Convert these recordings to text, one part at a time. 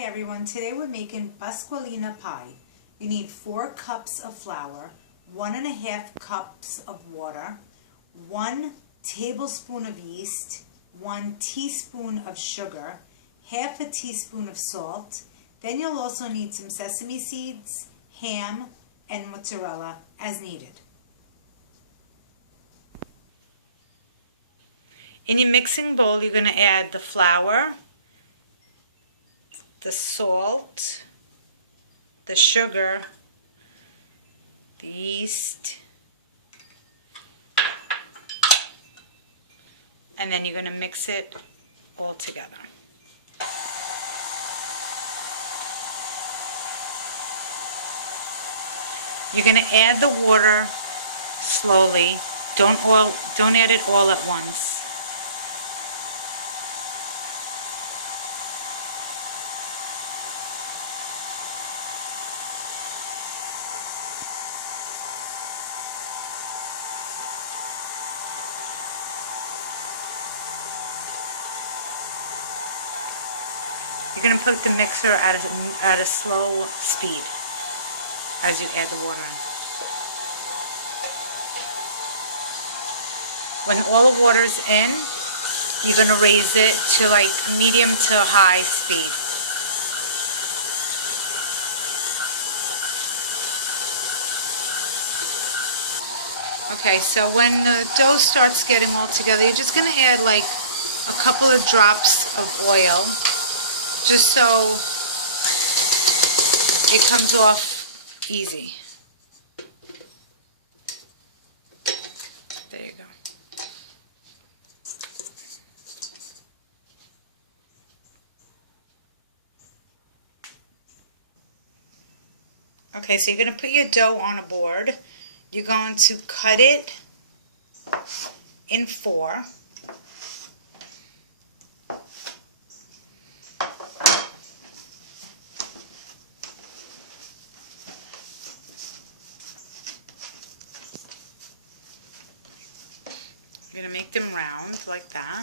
Hi everyone, today we're making Pasqualina pie. You need 4 cups of flour, 1.5 cups of water, 1 tablespoon of yeast, 1 teaspoon of sugar, half a teaspoon of salt. Then you'll also need some sesame seeds, ham, and mozzarella as needed. In your mixing bowl, you're going to add the flour, the salt, the sugar, the yeast, and then you're going to mix it all together. You're going to add the water slowly. Don't add it all at once. You're going to put the mixer at a slow speed as you add the water in. When all the water is in, you're going to raise it to like medium to high speed. Okay, so when the dough starts getting all together, you're just going to add like a couple of drops of oil, just so it comes off easy. There you go. Okay, so you're going to put your dough on a board. You're going to cut it in 4. You're going to make them round like that.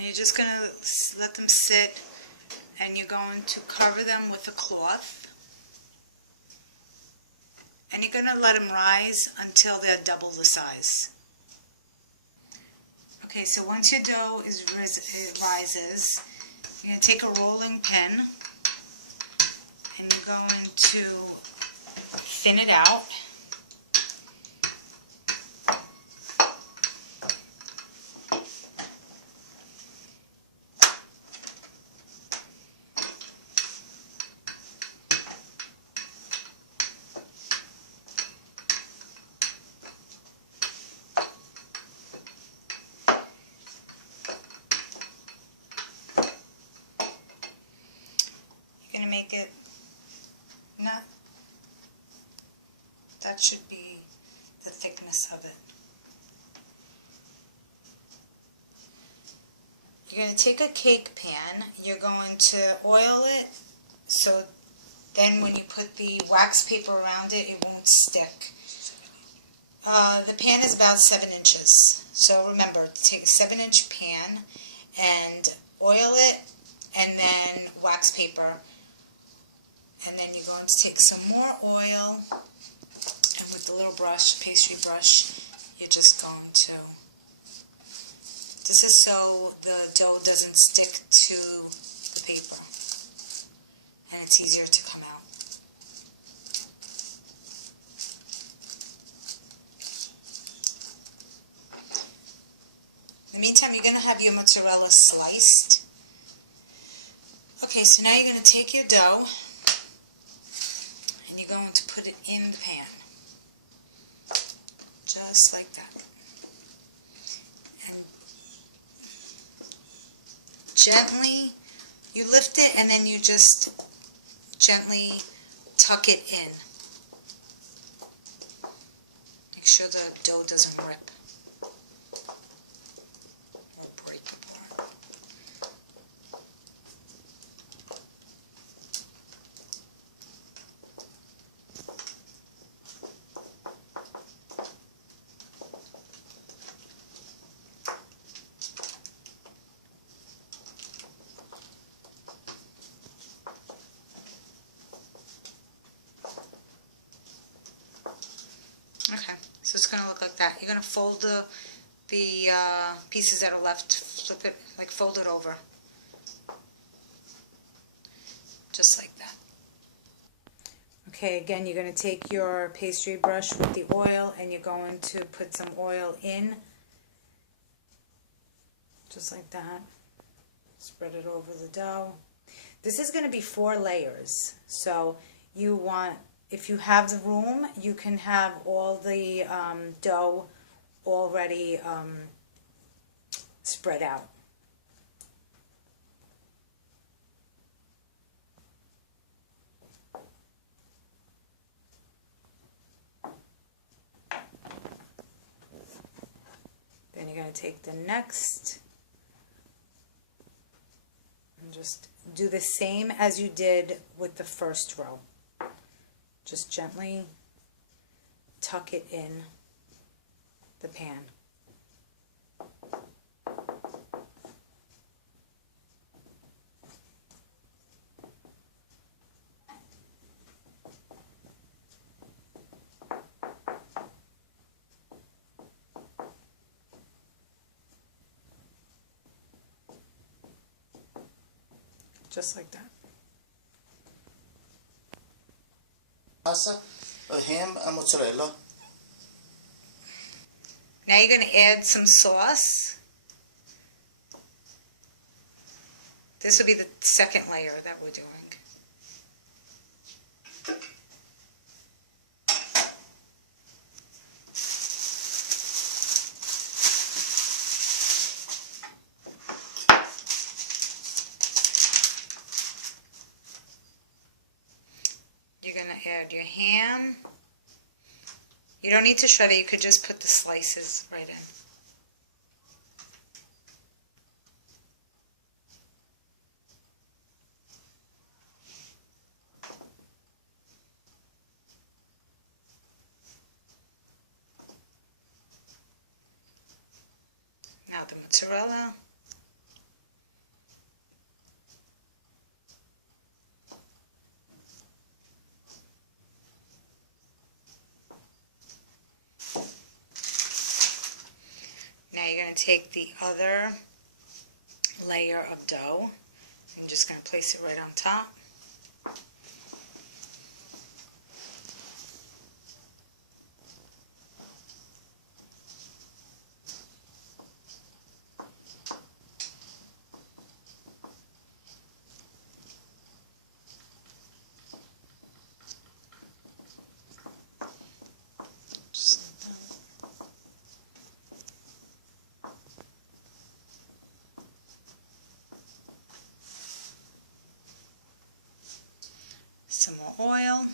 You're just going to let them sit, and you're going to cover them with a cloth, and you're going to let them rise until they're double the size. Okay, so once your dough rises, you're going to take a rolling pin and you're going to thin it out. Going to make it, that should be the thickness of it. You're going to take a cake pan, you're going to oil it, so then when you put the wax paper around it, it won't stick. The pan is about 7 inches, so remember, take a 7-inch pan and oil it, and then wax paper. And then you're going to take some more oil, and with the little brush, pastry brush, you're just going to, this is so the dough doesn't stick to the paper, and it's easier to come out. In the meantime, you're going to have your mozzarella sliced. Okay, so now you're going to take your dough, you're going to put it in the pan, just like that, and gently, you lift it and then you just gently tuck it in. Make sure the dough doesn't rip or break apart. Okay, so it's going to look like that. You're going to fold the pieces that are left, flip it, like fold it over. Just like that. Okay, again, you're going to take your pastry brush with the oil and you're going to put some oil in. Just like that. Spread it over the dough. This is going to be 4 layers. So you want, if you have the room, you can have all the dough already spread out. Then you're going to take the next and just do the same as you did with the first row. Just gently tuck it in the pan. Just like that. Casa, ham and mozzarella. Now you're going to add some sauce. This will be the second layer that we're doing. You're going to add your ham. You don't need to shred it, you could just put the slices right in. Now the mozzarella. Now you're going to take the other layer of dough. I'm just going to place it right on top. Some more oil.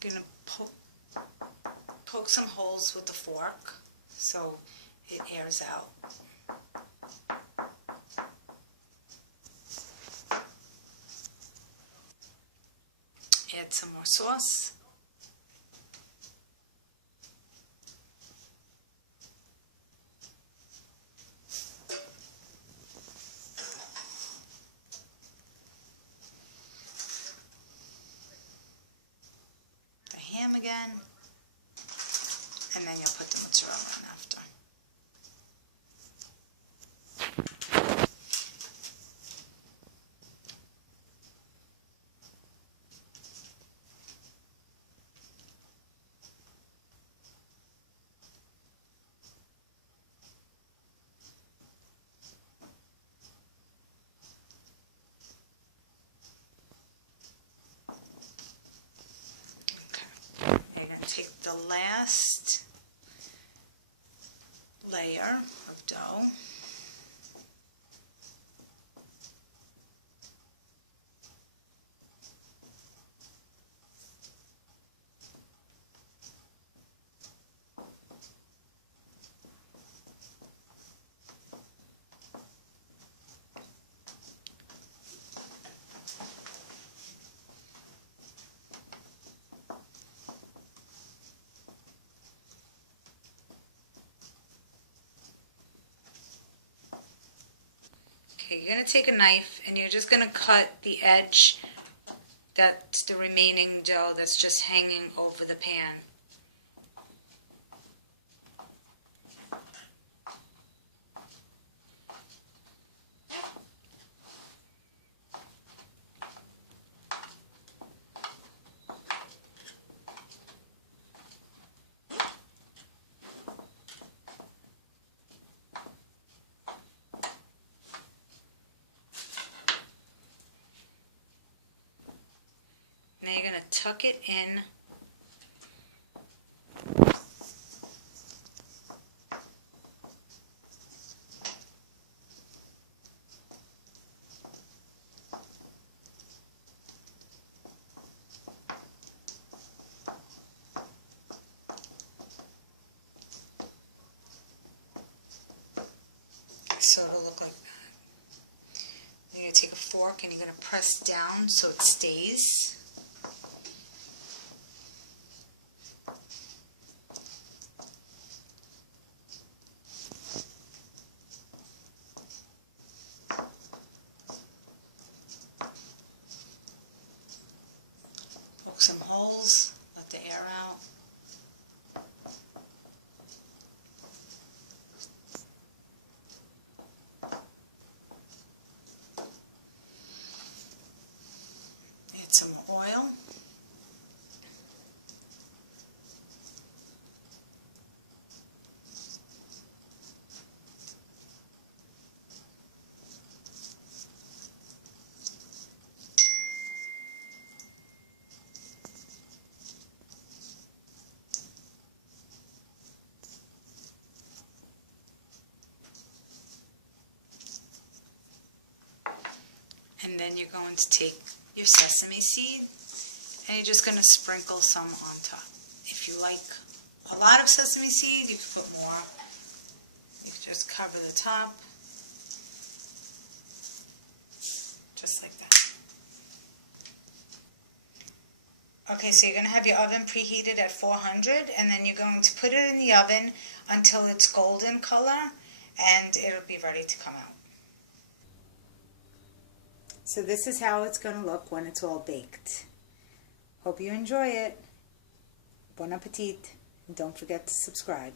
Going to poke some holes with the fork so it airs out. Add some more sauce. Ham again, and then you'll put the mozzarella in after. take the last layer of dough. Okay, you're going to take a knife and you're just going to cut the edge, that's the remaining dough that's just hanging over the pan. Now you're going to tuck it in. So it'll look like that. You're going to take a fork and you're going to press down so it stays. Poke some holes, let the air out. Add some oil. And then you're going to take your sesame seed and you're just going to sprinkle some on top. If you like a lot of sesame seed, you can put more. You can just cover the top, just like that. Okay, so you're going to have your oven preheated at 400, and then you're going to put it in the oven until it's golden color, and it'll be ready to come out. So this is how it's going to look when it's all baked. Hope you enjoy it. Bon appetit. And don't forget to subscribe.